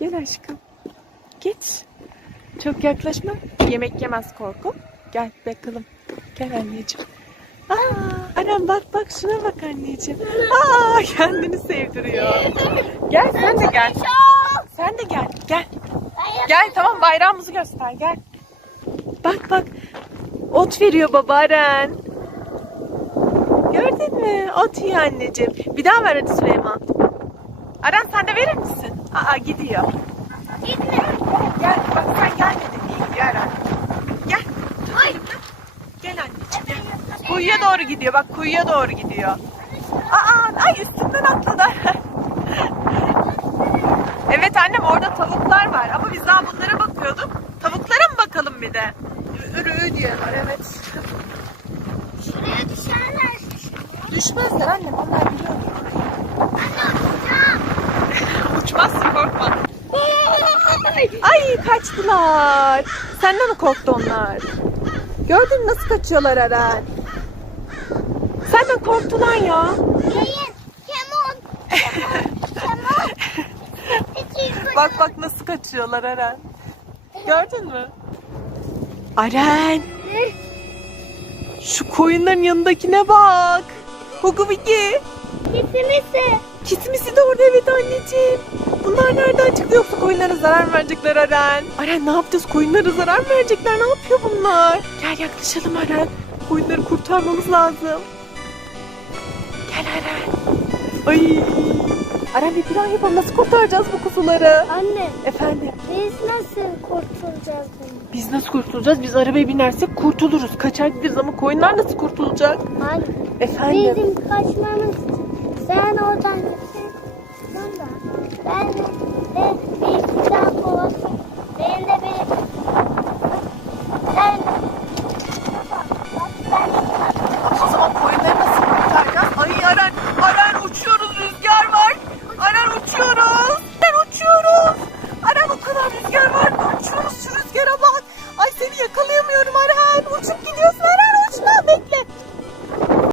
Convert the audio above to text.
Gel aşkım. Geç. Çok yaklaşma. Yemek yemez korku. Gel bakalım. Gel anneciğim. Aa, Aram bak bak şuna bak anneciğim. Aa, kendini sevdiriyor. Gel sen de gel. Sen de gel. Gel. Gel tamam bayrağımızı göster gel. Bak bak. Ot veriyor baba Aren. Gördün mü? Ot yiyor anneciğim. Bir daha ver hadi Süleyman. Aren sen de verir misin? Aa gidiyor. Gitme. Gel bak sen gelmedin iyi gidiyor Aren. Gel. Elimden. Gel anneciğim gel. Kuyuya doğru gidiyor bak kuyuya doğru gidiyor. Aa ay üstünden atladı. Evet annem orada tavuklar var ama biz daha bunlara bakıyorduk. Tavuklara mı bakalım bir de? Ürü diyorlar evet. Şuraya düşerler. Düşmezler annem onlar biliyor. Uçmazsın korkma. Ay kaçtılar. Senden mi korktu onlar? Gördün mü nasıl kaçıyorlar Eren? Senden korktular ya. Yayın. Kemon. Bak bak nasıl kaçıyorlar Eren. Gördün mü? Aren şu koyunların yanındakine bak. Hugu Bigi. Kesimisi. Kismisi de orada evet anneciğim. Bunlar nereden çıktı yoksa koyunlara zarar mı verecekler Aren? Aren ne yapacağız? Koyunlara zarar mı verecekler? Ne yapıyor bunlar? Gel yaklaşalım Aren. Koyunları kurtarmamız lazım. Gel Aren. Ay. Aren bir plan yapalım. Nasıl kurtaracağız bu kuzuları? Anne Efendim? biz nasıl kurtulacağız bundan? Biz nasıl kurtulacağız? Biz arabaya binersek kurtuluruz. Kaçar gideriz ama koyunlar nasıl kurtulacak? Anne Efendim? bizim kaçmamız için sen oradan de